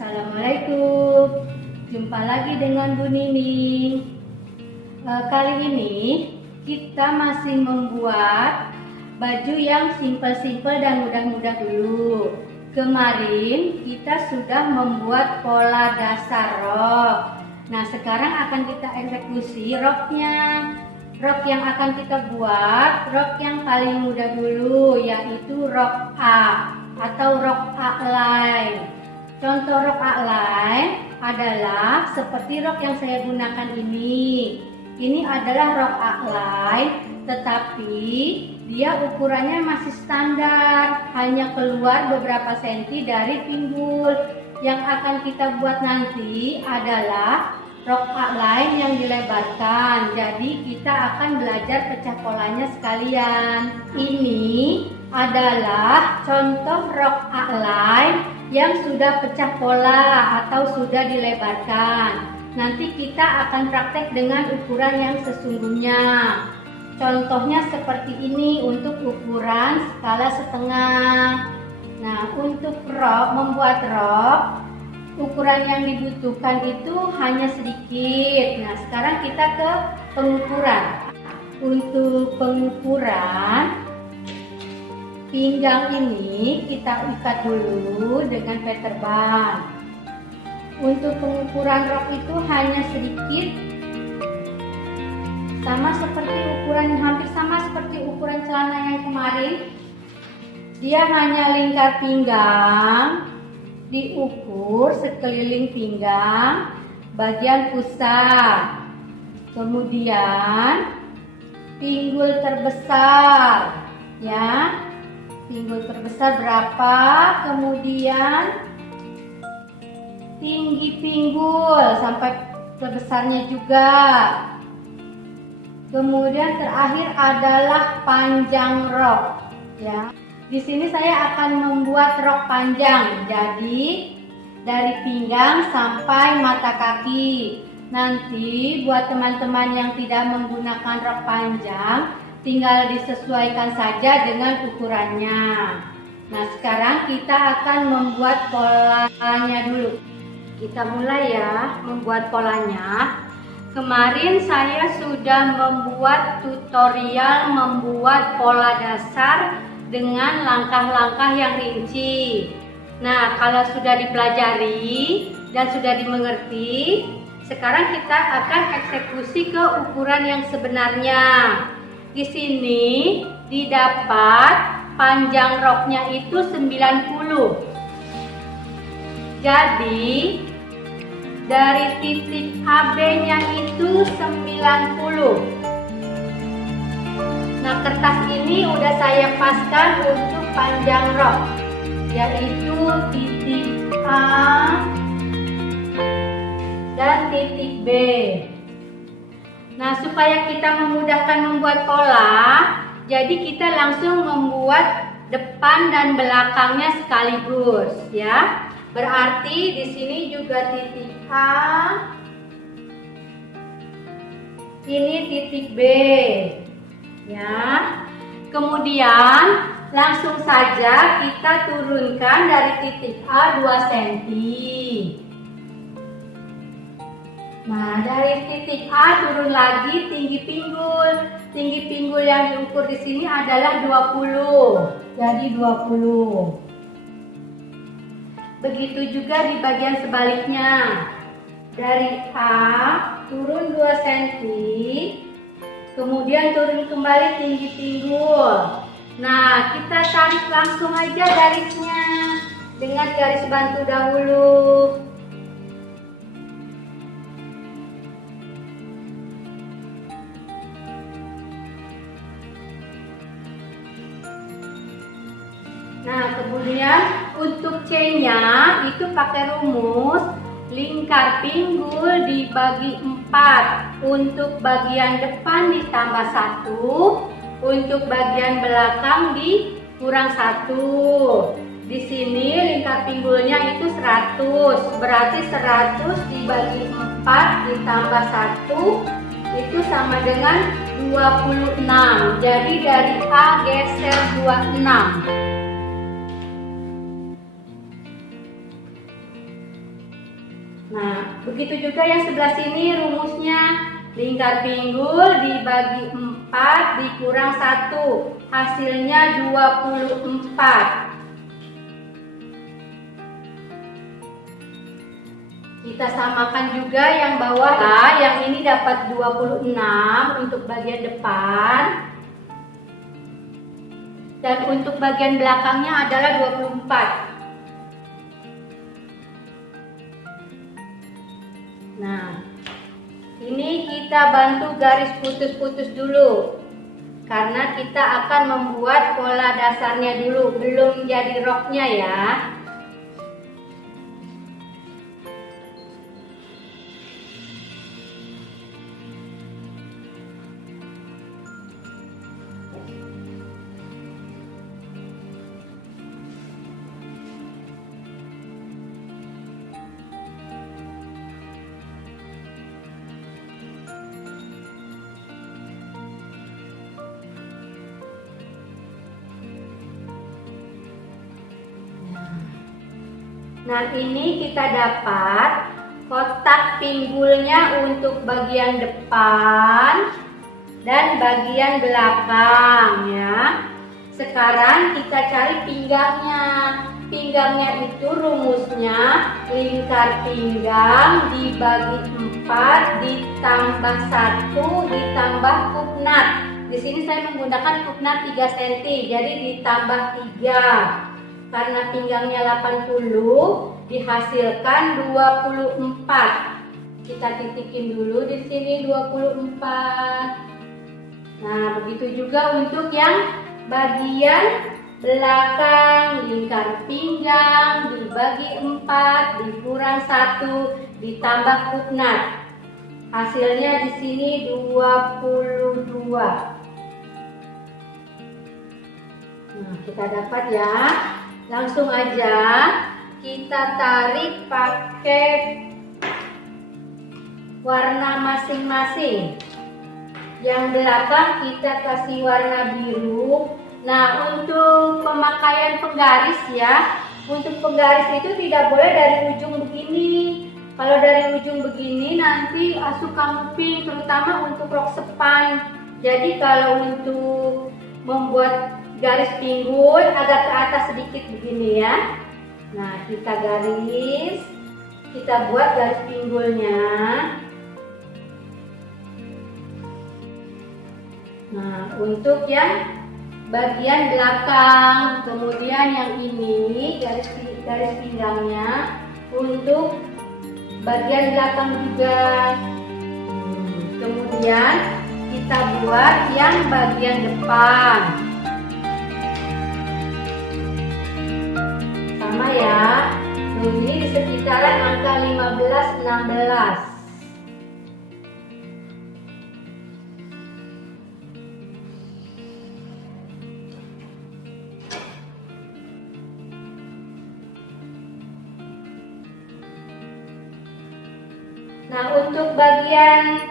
Assalamualaikum, jumpa lagi dengan Bu Nining. Kali ini kita masih membuat baju yang simpel-simpel dan mudah-mudah dulu. Kemarin kita sudah membuat pola dasar rok. Nah, sekarang akan kita eksekusi roknya. Rok yang akan kita buat, rok yang paling mudah dulu, yaitu rok A atau rok A-line. Contoh rok A-line adalah seperti rok yang saya gunakan ini. Ini adalah rok A-line, tetapi dia ukurannya masih standar, hanya keluar beberapa senti dari pinggul. Yang akan kita buat nanti adalah rok A-line yang dilebarkan. Jadi kita akan belajar pecah polanya sekalian. Ini adalah contoh rok A-line yang sudah pecah pola atau sudah dilebarkan. Nanti kita akan praktek dengan ukuran yang sesungguhnya. Contohnya seperti ini untuk ukuran skala setengah. Nah, untuk membuat rok, ukuran yang dibutuhkan itu hanya sedikit. Nah, sekarang kita ke pengukuran. Untuk pengukuran pinggang ini kita ikat dulu dengan peterban. Untuk pengukuran rok itu hanya sedikit, hampir sama seperti ukuran celana yang kemarin. Dia hanya lingkar pinggang, diukur sekeliling pinggang bagian pusat. Kemudian pinggul terbesar, ya. Pinggul terbesar berapa, kemudian tinggi pinggul sampai terbesarnya juga. Kemudian terakhir adalah panjang rok, ya. Di sini saya akan membuat rok panjang, jadi dari pinggang sampai mata kaki. Nanti buat teman-teman yang tidak menggunakan rok panjang, tinggal disesuaikan saja dengan ukurannya. Nah, sekarang kita akan membuat polanya dulu. Kita mulai ya, membuat polanya. Kemarin saya sudah membuat tutorial membuat pola dasar dengan langkah-langkah yang rinci. Nah, kalau sudah dipelajari dan sudah dimengerti, sekarang kita akan eksekusi ke ukuran yang sebenarnya. Di sini didapat panjang roknya itu 90. Jadi dari titik AB-nya itu 90. Nah, kertas ini udah saya paskan untuk panjang rok, yaitu titik A dan titik B. Nah, supaya kita memudahkan membuat pola, jadi kita langsung membuat depan dan belakangnya sekaligus, ya. Berarti di sini juga titik A, ini titik B, ya. Kemudian langsung saja kita turunkan dari titik A 2 cm. Nah, dari titik A turun lagi tinggi pinggul. Tinggi pinggul yang diukur di sini adalah 20. Jadi 20. Begitu juga di bagian sebaliknya. Dari A turun 2 cm. Kemudian turun kembali tinggi pinggul. Nah, kita tarik langsung aja garisnya dengan garis bantu dahulu. Nah, kemudian untuk C-nya itu pakai rumus lingkar pinggul dibagi 4. Untuk bagian depan ditambah 1, untuk bagian belakang dikurang 1. Di sini lingkar pinggulnya itu 100, berarti 100 dibagi 4 ditambah 1 itu sama dengan 26. Jadi dari A geser 26. Nah, begitu juga yang sebelah sini rumusnya. Lingkar pinggul dibagi 4 dikurang 1, hasilnya 24. Kita samakan juga yang bawah. Nah, yang ini dapat 26 untuk bagian depan. Dan untuk bagian belakangnya adalah 24. Nah, ini kita bantu garis putus-putus dulu. Karena kita akan membuat pola dasarnya dulu, belum jadi roknya ya. Nah, ini kita dapat kotak pinggulnya untuk bagian depan dan bagian belakang ya. Sekarang kita cari pinggangnya. Pinggangnya itu rumusnya lingkar pinggang dibagi 4 ditambah 1 ditambah kupnat. Di sini saya menggunakan kupnat 3 cm, jadi ditambah 3. Karena pinggangnya 80, dihasilkan 24. Kita titikin dulu di sini 24. Nah, begitu juga untuk yang bagian belakang. Lingkar pinggang dibagi 4 dikurang 1 ditambah kupnat. Hasilnya di sini 22. Nah, kita dapat ya. Langsung aja kita tarik pakai warna masing-masing. Yang belakang kita kasih warna biru. Nah, untuk pemakaian penggaris ya, untuk penggaris itu tidak boleh dari ujung begini. Kalau dari ujung begini nanti suka nguping, terutama untuk rok sepan. Jadi kalau untuk membuat garis pinggul agak ke atas sedikit begini ya. Nah, kita garis, kita buat garis pinggulnya. Nah, untuk yang bagian belakang, kemudian yang ini garis pinggangnya untuk bagian belakang juga. Kemudian kita buat yang bagian depan. Sama ya, ini di sekitaran angka 15-16. Nah, untuk bagian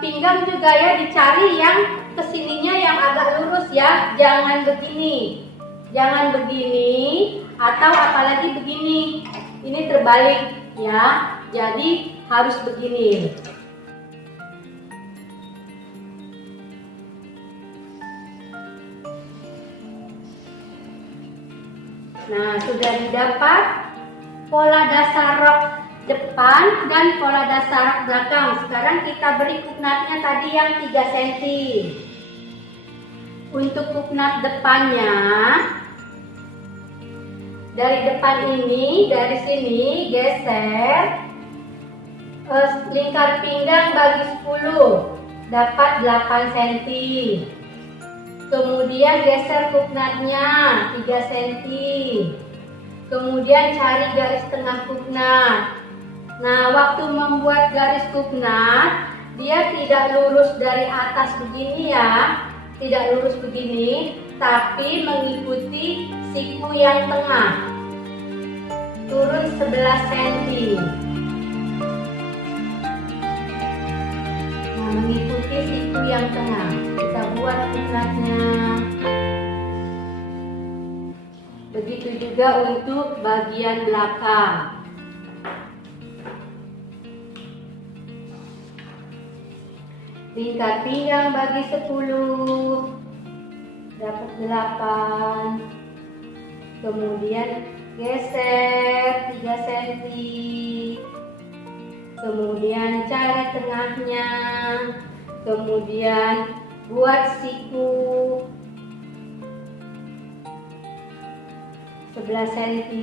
pinggang juga ya, dicari yang kesininya yang agak lurus ya, jangan begini. Jangan begini atau apalagi begini. Ini terbalik ya. Jadi harus begini. Nah, sudah didapat pola dasar rok depan dan pola dasar rok belakang. Sekarang kita beri kupnatnya tadi yang 3 cm. Untuk kupnat depannya, dari depan ini, dari sini geser lingkar pinggang bagi 10, dapat 8 cm. Kemudian geser kupnatnya 3 cm. Kemudian cari garis tengah kupnat. Nah, waktu membuat garis kupnat, dia tidak lurus dari atas begini ya. Tidak lurus begini, tapi mengikuti siku yang tengah. Turun 11 cm. Nah, mengikuti siku yang tengah. Kita buat kupnatnya. Begitu juga untuk bagian belakang. Lingkar pinggang bagi 10, dapat 8. Kemudian geser 3 cm. Kemudian cari tengahnya. Kemudian buat siku 11 cm.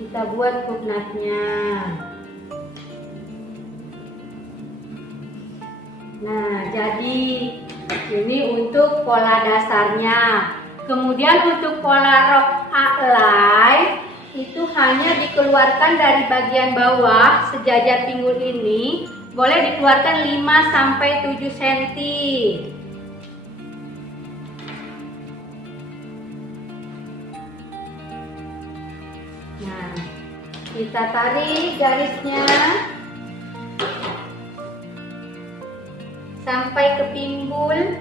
Kita buat kupnatnya. Nah, jadi ini untuk pola dasarnya. Kemudian untuk pola rok A-line itu hanya dikeluarkan dari bagian bawah sejajar pinggul ini, boleh dikeluarkan 5 sampai 7 cm. Nah, kita tarik garisnya sampai ke pinggul.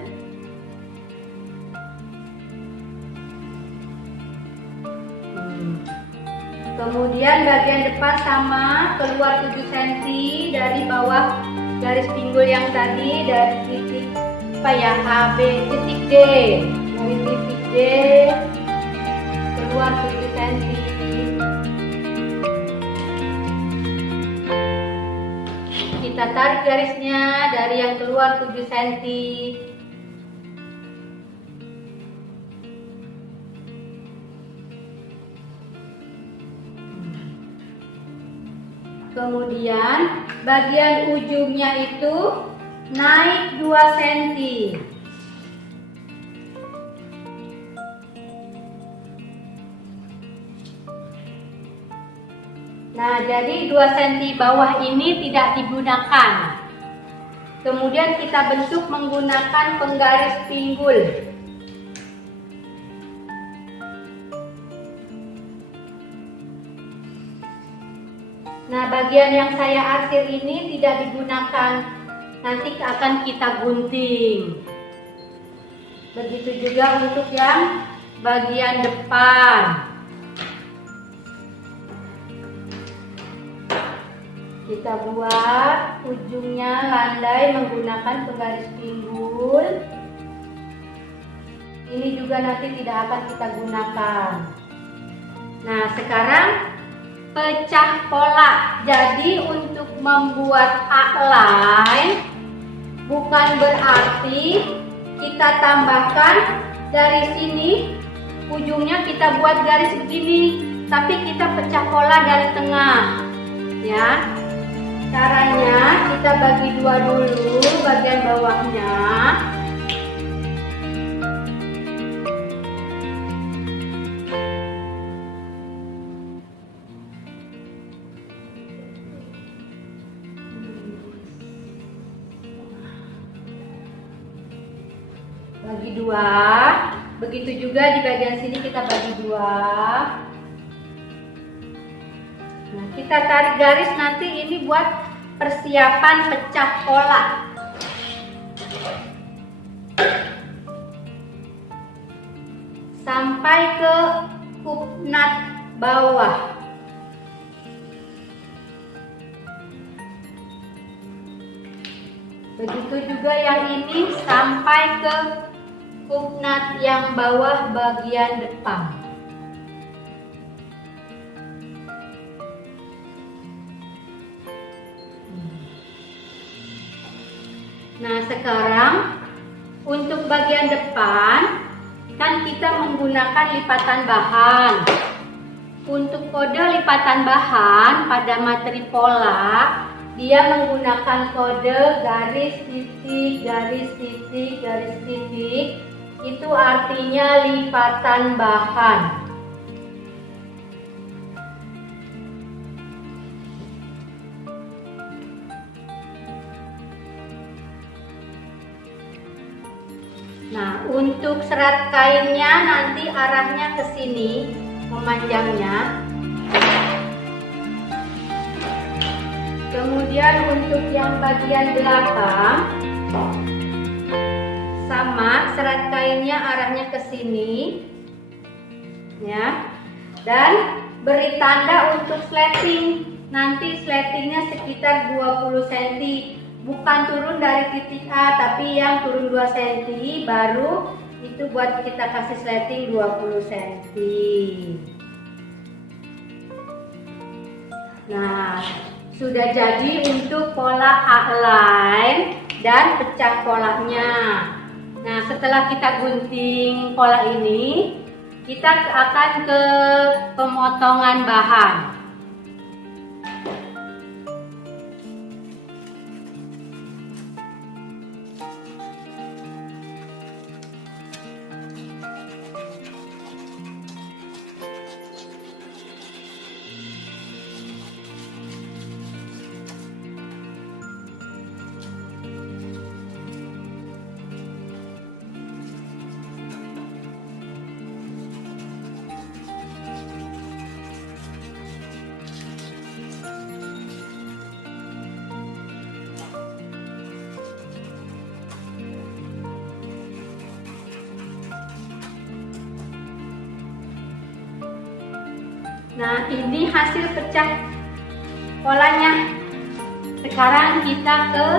Kemudian bagian depan sama, keluar 7 cm dari bawah garis pinggul yang tadi, dari titik A, B, titik D. Dari titik D keluar 7 cm. Kita tarik garisnya dari yang keluar 7 cm. Kemudian bagian ujungnya itu naik 2 cm. Nah, jadi 2 cm bawah ini tidak digunakan. Kemudian kita bentuk menggunakan penggaris pinggul. Nah, bagian yang saya arsir ini tidak digunakan. Nanti akan kita gunting. Begitu juga untuk yang bagian depan. Kita buat ujungnya landai menggunakan penggaris pinggul. Ini juga nanti tidak akan kita gunakan. Nah, sekarang pecah pola. Jadi untuk membuat A-line bukan berarti kita tambahkan dari sini ujungnya kita buat garis begini, tapi kita pecah pola dari tengah, ya. Caranya kita bagi dua dulu bagian bawahnya. Bagi dua. Begitu juga di bagian sini kita bagi dua. Nah, kita tarik garis nanti ini buat persiapan pecah pola. Sampai ke kupnat bawah. Begitu juga yang ini sampai ke kupnat yang bawah bagian depan. Nah, sekarang untuk bagian depan kan kita menggunakan lipatan bahan. Untuk kode lipatan bahan pada materi pola, dia menggunakan kode garis titik, garis titik, garis titik. Itu artinya lipatan bahan. Nah, untuk serat kainnya nanti arahnya ke sini, memanjangnya. Kemudian untuk yang bagian belakang sama, serat kainnya arahnya ke sini, ya. Dan beri tanda untuk slating. nanti sletingnya sekitar 20 cm. Bukan turun dari titik A, tapi yang turun 2 cm baru itu buat kita kasih sleting 20 cm. Nah, sudah jadi untuk pola outline dan pecah polanya. Nah, setelah kita gunting pola ini, kita akan ke pemotongan bahan. Nah, ini hasil pecah polanya. Sekarang kita ke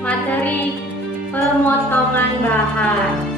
materi pemotongan bahan.